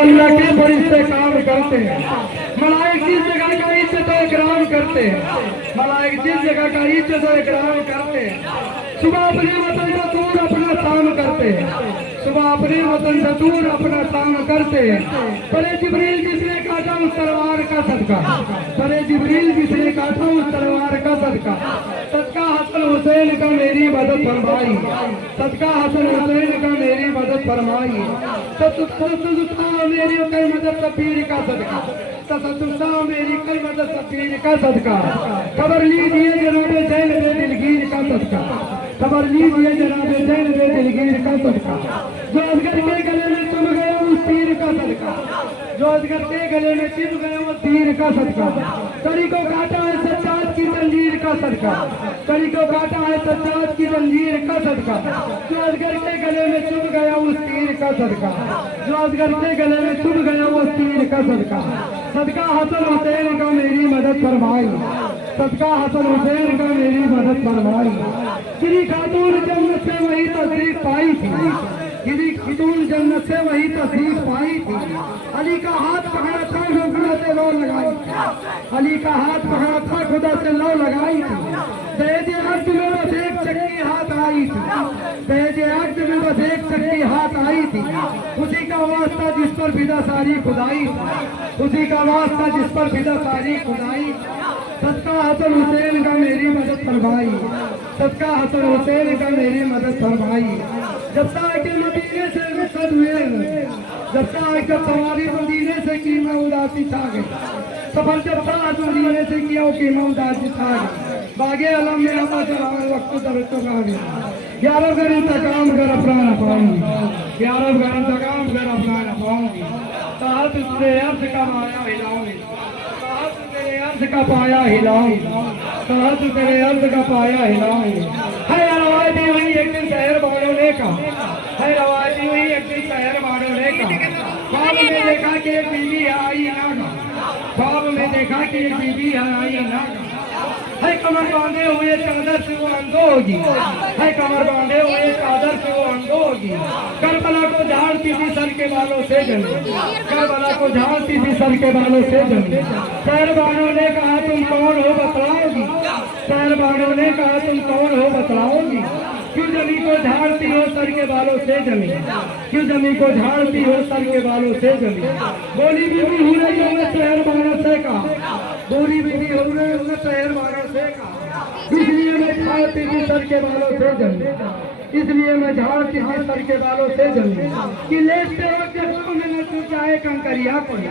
अल्लाह के फरिश्ते काम करते हैं। मलाइक जिस जगह का इज्जत व इकराम करते हैं, मलाइक जिस जगह का इज्जत व इकराम करते हैं। सुबह अपने वतन से दूर अपना काम करते हैं, सुबह अपने वतन से दूर अपना काम करते हैं। बड़े जिब्रील जिसने काटा उस तलवार का सदका, बड़े जिब्रील जिसने काटा उस तलवार का सदका। सदका हसन हुसैन का मेरी मदद फरमाई, सदका हसन हुसैन का मेरी मदद फरमाई। मेरी कई मदद तपीर का सदका, तसद्दुक़ मेरी कई मदद तपीर का सदका। खबर लीजिए जनाब जैन बे दिलगीर का सदका, खबर लीजिए जनाब जैन बे दिलगीर का सदका। जो असगर के गले में चुभ गया उस तीर का सदका, जो असगर के गले में चुभ गया वो तीर का सदका। कड़ी को काटा है सज्जाद की जंजीर का सदका, कड़ी को काटा है सज्जाद की जंजीर का सदका। जो असगर के गले में चुभ गया उस तीर का सदका, जो असगर के गले में चुभ गया वो तीर का सदका। सदका हसन हुसैन का मेरी मदद फरमाई, सदका हसन हुसैन का मेरी मदद फरमाई। श्री खातून जन्नत से वही तशरीफ पाई थी, श्री खातून जन्नत से वही तशरीफ पाई थी। अली का हाथ पकड़ा था खुदा से लौ लगाई थी, अली का हाथ पकड़ा था खुदा से लौ लगाई थी। दहेज अर्ज में बस एक चक्की हाथ आई थी, दहेज अर्ज में बस एक चक्की हाथ आई थी। उसी का वास्ता जिस पर फिदा सारी खुदाई, उसी का वास्ता जिस पर फिदा सारी खुदाई। सदका हसन हुसैन का मेरी मदद फरमाई, सदका हसन हुसैन का मेरी मदद फरमाई। जब साके मदीने से रुखसत हुए, जब साके सवारी मदीने से की मैं उदासी छा गई, सफर जब साथ मदीने से किया कि मैं उदासी छा गई। बागे अलम में हमा चला वक्त दर तो आ गया। यारों कर इंतकाम कर अपना न पाऊंगी, यारों कर इंतकाम कर अपना न पाऊंगी। साथ तेरे अर्ज का माया हिलाऊंगी, साथ तेरे अर्ज का पाया हिलाऊंगी, साथ तेरे अर्ज का पाया हिलाऊंगी। है रवायती हुई एक दिन शहर बाड़ों ने का, है रवायती हुई एक दिन शहर बाड़ों ने का। ख्वाब में देखा कि एक बीवी आई ना का, ख्वाब में देखा कि एक बीवी आई ना का। है कमर बांधे हुए चादर से वो अंधो होगी, है कमर बांधे हुए चादर से वो अंधो होगी। करबला को झाड़ती थी सर के बालों से जमी, करबला को झाड़ती थी सर के बालों से जमी। शहरबानों ने कहा तुम कौन हो बतलाओगी, शहरबानों ने कहा तुम कौन हो बतलाओगी। क्यों जमी को झाड़ती हो सर के बालों से जमी, क्यों जमी को झाड़ती हो सर के बालों से जमी। बोली बीबी हो रही हो शहरबानों से कहा, बोली बीबी हो रही हो शहरबानों से कहा। इसलिए मैं झाड़ती थी सर के बालों से जमी, इसलिए मैं झाड़ती थी सर के बालों से जमी। कि लेटते वक्त जख्म में न छू जाए कंकरिया कोई,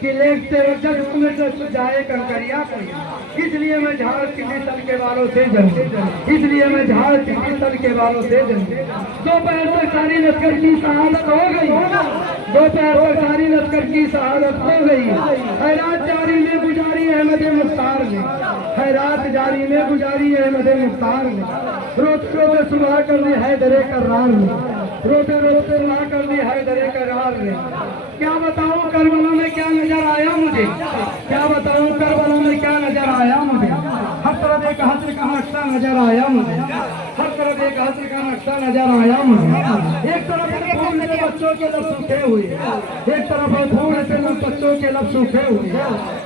कि लेटते वक्त जख्म में न छू जाए कंकरिया कोई। इसलिए मैं झाड़ती थी सर के बालों से जमी, इसलिए मैं झाड़ती थी सर के बालों से जमी। दोपहर तक सारी लश्कर की शहादत हो गई, दोपहर तक सारी लश्कर की शहादत हो गई। रात जारी में गुजारी अहमद मुख्तार ने, है रात जारी में गुजारी अहमद मुख्तार ने। रोते रोते सुबह कर दी हैदरे करार ने, रोते रोते सुबह कर दी हैदरे करार ने। क्या बताऊं करबला में क्या नजर आया मुझे, क्या बताऊं करबला में क्या नजर आया मुझे। हर तरफ एक हस्र का नक्शा नजर आया मुझे, हर तरफ एक हस्र का नक्शा नजर आया मुझे। एक तरफ फूल से बच्चों के लब सूखे हुए, एक तरफ फूल से बच्चों के लब सूखे हुए।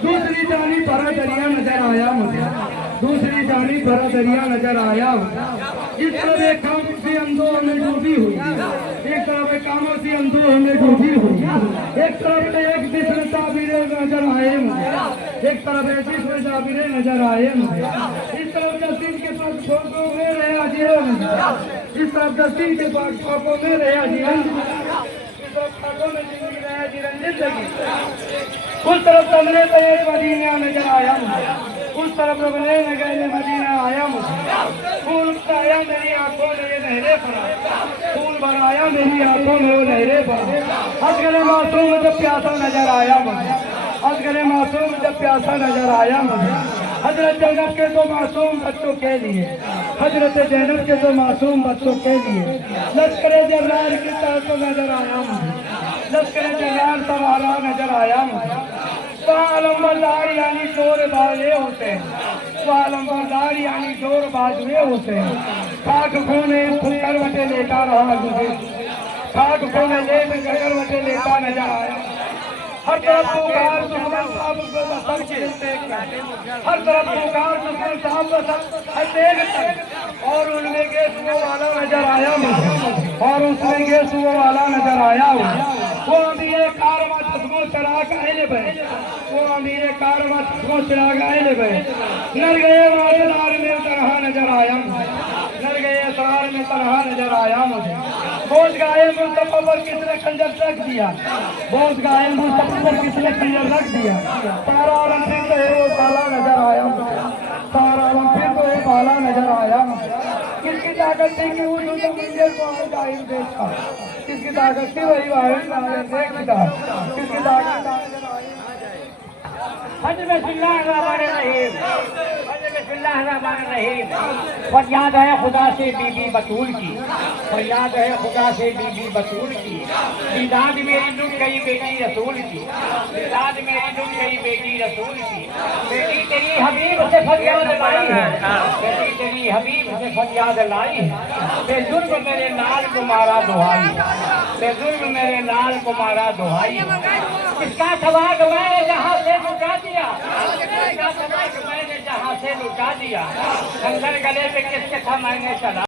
दूसरी जानी भरा दरिया नजर आया मुझे, दूसरी जानी भरा दरिया नजर आया। इस तरफ एक खामोशी अंधों में डूबी हुई, एक तरफ एक खामोशी अंधों में डूबी हुई। एक तरफ एक जिस्म ताबीरे नजर आए मुझे, एक तरफ एक जिस्म ताबीरे नजर आए मुझे। इस तरफ दस्तीन के पास फोटो में रहे अजीब, इस तरफ दस्तीन के पास फोटो में रहे अजीब, इस तरफ फोटो में जिंदगी रहे जिंदगी। उस तरफ कमरे पे एक मदीना नजर आया मुझे, उस तरफ कमरे नगर मदीना आया मुझे। फूल आया मेरी आंखों में ये नहरे पर, फूल भराया मेरी आंखों में वो नहरे पर। असगरे मासूम जब प्यासा नजर आया मुझे, असगरे मासूम जब प्यासा नजर आया मुझे। हजरत जैनब के तो मासूम बच्चों के लिए, हजरत जैनब के तो मासूम बच्चों के लिए। लश्कर जर्रार की तरफ नजर आया मुझे, लश्कर जर्रार सवारा नजर आया मुझे। आलमबरदार यानी जोर बाजे होते हैं, आलमबरदार यानी जोर बाजुए होते हैं। खाक खोने करवटे लेता रहा मुझे, खाक खोने ले करवटे लेता नजर आया। हर तरफ पुकार दुश्मन साहब सब चिलते हर तरफ पुकार दुश्मन साहब सब और उनमें गैस वो वाला नजर आया मुझे और उसमें गैस वो वाला नजर आया वो अमीर कारवा चश्मो चराग आए भाई वो अमीर कारवा चश्मो चराग आए भाई नर गए वार में तरह नजर आया नर गए सरार में तरह नजर आया मुझे बोझ गाये मुस्तफा पर किसने खंजर रख दिया बोझ गाये मुस्तफा पर किसने खंजर रख दिया सारा आलम फिर तो वो काला नजर आया सारा आलम फिर तो वो काला नजर आया किसकी ताकत थी कि वो जो मंदिर को गायब देखा किसकी ताकत थी वही वाहिद देखता किसकी ताकत फरियाद है खुदा से बीबी बतूल की फरियाद है खुदा से बीबी बतूल की मिजाज मेरी लुट गई बेटी रसूल की मिजाज मेरी लुट गई बेटी रसूल की बेटी तेरी हबीब से फरियाद लाई है बेटी तेरी हबीब से फरियाद लाई है बेजुर्म मेरे लाल को मारा दुहाई बेजुर्म मेरे लाल को मारा दुहाई किसका सवाल मैंने जहाँ से लुटा दिया किसका सवाल मैंने जहाँ से लुटा दिया खंजर गले पे किसके था मैंने चला